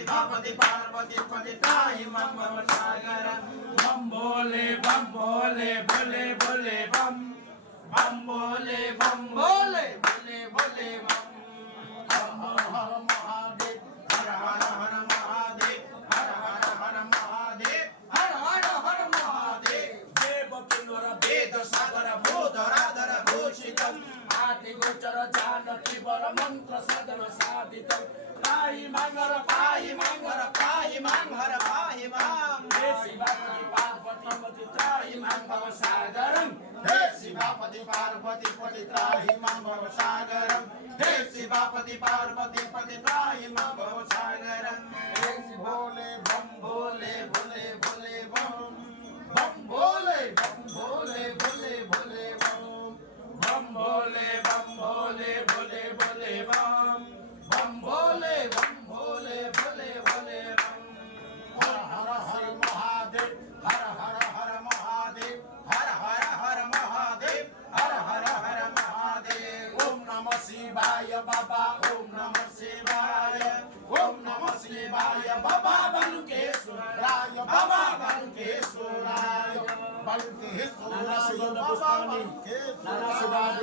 शिवापति पार्वती पति त्राहि मां भवसागरं बम भोले भोले भोले भोले बम भोले भोले भोले भोले बम हर हर हर महादेव हर हर हर महादेव हर हर हर महादेव हर हर हर महादेव देव किन्नर वेद सागर भूधराधर भूषितम् आदि गोचर जानकी वर मंत्र सदन साधितम् पाहि मांगर पाहि मांगर पाहि मांगर पाहि मां हे शिवापति पार्वती पति त्राहि मां भवसागरं हे शिवापति पार्वती पति त्राहि मां भवसागरं हे शिवापति पार्वती पति त्राहि मां भवसागरं हे भोले भोले भोले बम भोले भोले भोले भोले बम भोले भोले भोले भोले बम भोले भोले भोले भोले बम हर हर हर महादेव हर हर हर महादेव हर हर हर महादेव हर हर हर महादेव ओम नमः शिवाय बाबा ओम नमः शिवाय ओम नमः शिवाय बाबा बलुकेश्वराय बाबा बलुकेश्वराय बलुकेश्वराय बाबा बलुकेश्वराय